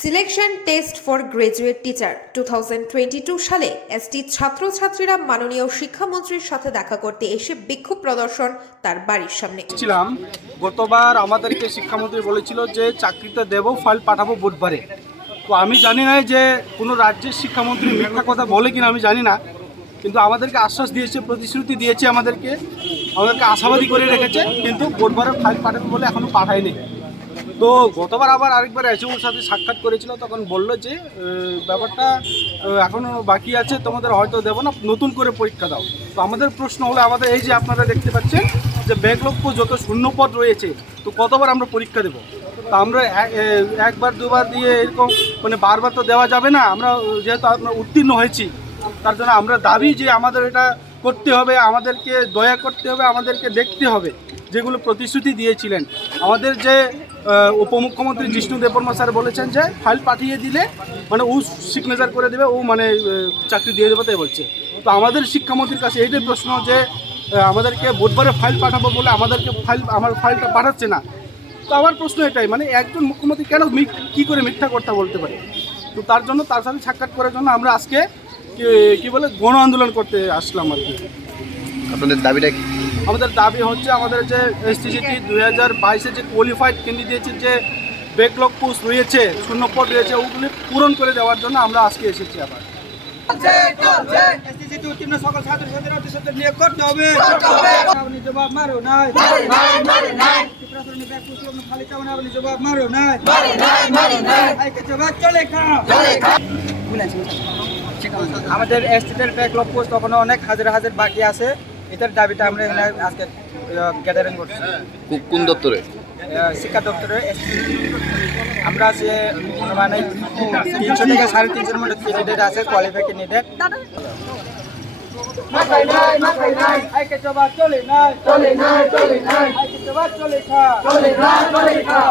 Selection test for graduate teacher 2022 সালে ST ছাত্রছাত্রীরা মাননীয় শিক্ষামন্ত্রীর সাথে দেখা করতে এসে বিক্ষোভ প্রদর্শন তার বাড়ির সামনে। ছিলাম গতবার আমাদেরকে শিক্ষামন্ত্রী বলেছিল যে চাকরিতে দেব, ফাইল পাঠাবো বুধবারে। তো আমি জানি না যে কোনো রাজ্যের শিক্ষামন্ত্রী মিথ্যা কথা বলে কিনা আমি জানি না, কিন্তু আমাদেরকে আশ্বাস দিয়েছে, প্রতিশ্রুতি দিয়েছে, আমাদেরকে আশাবাদী করে রেখেছে, কিন্তু বুধবারে ফাইল পাঠাবে বলে এখনও পাঠায়নি। তো গতবার আবার আরেকবার এসওর সাথে সাক্ষাৎ করেছিল, তখন বললো যে ব্যাপারটা এখনও বাকি আছে, তোমাদের হয়তো দেবো না, নতুন করে পরীক্ষা দাও। তো আমাদের প্রশ্ন হলো, আমাদের এই যে আপনারা দেখতে পাচ্ছেন যে ব্যাকলগ যত শূন্যপদ রয়েছে, তো কতবার আমরা পরীক্ষা দেবো? তো আমরা একবার দুবার দিয়ে এরকম মানে বারবার তো দেওয়া যাবে না। আমরা যেহেতু আমরা উত্তীর্ণ হয়েছি, তার জন্য আমরা দাবি যে আমাদের এটা করতে হবে, আমাদেরকে দয়া করতে হবে, আমাদেরকে দেখতে হবে যেগুলো প্রতিশ্রুতি দিয়েছিলেন। আমাদের যে উপমুখ্যমন্ত্রী জিষ্ণু দেববর্মা স্যার বলেছেন যে ফাইল পাঠিয়ে দিলে মানে ও সিগনেচার করে দেবে, ও মানে চাকরি দিয়ে দেবে, তাই বলছে। তো আমাদের শিক্ষামন্ত্রীর কাছে এইটাই প্রশ্ন যে আমাদেরকে বুধবারে ফাইল পাঠাবো বলে আমাদেরকে আমার ফাইলটা পাঠাচ্ছে না। তো আমার প্রশ্ন এটাই, মানে একজন মুখ্যমন্ত্রী কেন কী করে মিথ্যা কথা বলতে পারে? তো তার জন্য তার সাথে সাক্ষাৎ করার জন্য আমরা আজকে কি বলে গণ আন্দোলন করতে আসলাম আর কি। আপনাদের দাবিটা কি? আমাদের দাবি হচ্ছে আমাদের যে এসটিজিটি 2022-এ যে কোয়ালিফাইড ক্যান্ডিডেটের যে ব্যাকলগ পোস্ট রয়েছে, শূন্যপদ রয়েছে, ওগুলি পূরণ করে দেওয়ার জন্য আমরা আজকে এসেছি। আবার সকল ছাত্রছাত্রীদের সাথে নিয়োগ করতে হবে। জবাব মারো নাই, খালি চাওয়া আপনি জবাব মারো নাই, জবাব চলে আমাদের এসটিদের ব্যাকলগ পোস্ট তখনও অনেক হাজার হাজার বাকি আছে। এটার দাবিটা আমরা আজকে গ্যাদারিং করছি। কোন দপ্তরে? শিক্ষা দপ্তরে। আমরা যে মানে 300 থেকে 350-এর মধ্যে ক্যান্ডিডেট আছে, কোয়ালিফাইড ক্যান্ডিডেট। মাথায় নাই, মাথায় নাই, আইকে জবাব চলে নাই, চলে নাই, চলে নাই, আইকে জবাব চলে খা, চলে নাই, চলে খা।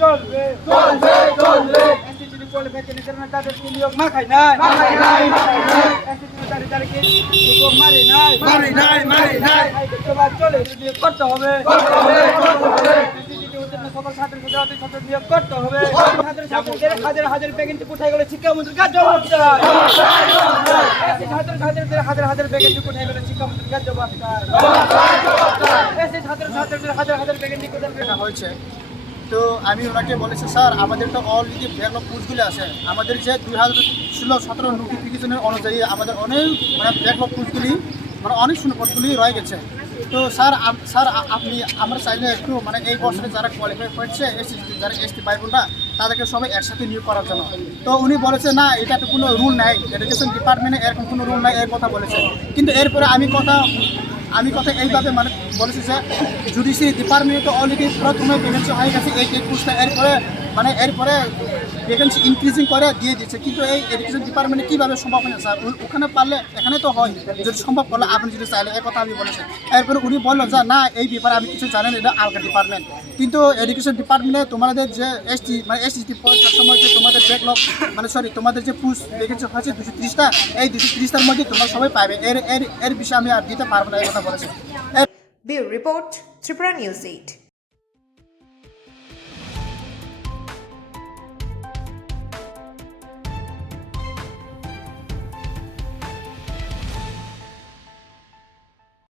চলবে, চলবে, চলবে। এসটিজি কোয়ালিফাইড ক্যান্ডিডেট না, তাদেরকে নিয়োগ মাথায় নাই, মাথায় নাই, মাথায় নাই। এসটিজি তাদেরকে নিয়োগ মারে নাই, মারে নাই, মারে নাই। আইকে জবাব চলে নিয়োগ করতে হবে, করতে হবে, করতে হবে। সকল ছাত্রছাত্রীদের নিয়োগ করতে হবে। ছাত্রছাত্রীদের হাজার হাজার ভ্যাকেন্সি কোথায় গেলে শিক্ষামন্ত্রীর কাছে জবাব চাই। ছাত্রছাত্রীদের হাজার হাজার ভ্যাকেন্সি কোথায় গেলে শিক্ষামন্ত্রীর কাছে জবাব চাই। ছাত্রছাত্রীদের হাজার হাজার ভ্যাকেন্সি কোথায় হয়েছে। তো আমি ওনাকে বলেছি, স্যার আমাদের তো অলরেডি ব্যাকলগ পোস্টগুলি আছে, আমাদের যে 2016-17 নোটিফিকেশনের অনুযায়ী আমাদের অনেক মানে ব্যাকলগ পোস্টগুলি মানে অনেক শূন্যপদগুলি রয়ে গেছে। তো স্যার আপনি আমরা চাইলে একটু মানে এই বছরে যারা কোয়ালিফাই হয়েছে যারা এসটি বাইবলরা, তাদেরকে সবাই একসাথে নিয়োগ করার জন্য। তো উনি বলেছে না, এটা তো কোনো রুল নাই, এডুকেশন ডিপার্টমেন্টে এরকম কোনো রুল নাই, এর কথা বলেছে। কিন্তু এরপরে আমি কথা এইভাবে মানে বলেছি যে জুডিশিয়ারি ডিপার্টমেন্টে তো অলরেডি প্রথমে ভ্যাকেন্সি হয়ে গেছে এই পোস্টটা, এরপরে ভ্যাকেন্সি ইনক্রিজিং করে দিয়ে দিচ্ছে। কিন্তু এই এডুকেশন ডিপার্টমেন্টে কীভাবে সম্ভব হয় না স্যার? ওখানে পারলে এখানে তো হয়, যদি সম্ভব করলে আপনি যদি চাইলে, এই কথা আমি বলেছি। এরপরে উনি বললো যে না, এই ব্যাপারে আমি কিছু জানেন, এটা আলগা ডিপার্টমেন্ট। কিন্তু এডুকেশন ডিপার্টমেন্টে তোমাদের যে এসটি পরীক্ষার সময় যে তোমাদের ব্যাকলগ মানে তোমাদের যে পোস্ট ভ্যাকেন্সি হয়েছে 230টা, এই 230টার মধ্যে তোমরা সবাই পাবে। এর বিষয়ে আমি আর দিতে পারবো না, এই কথা বলেছি। Bureau report, Tripura news 8।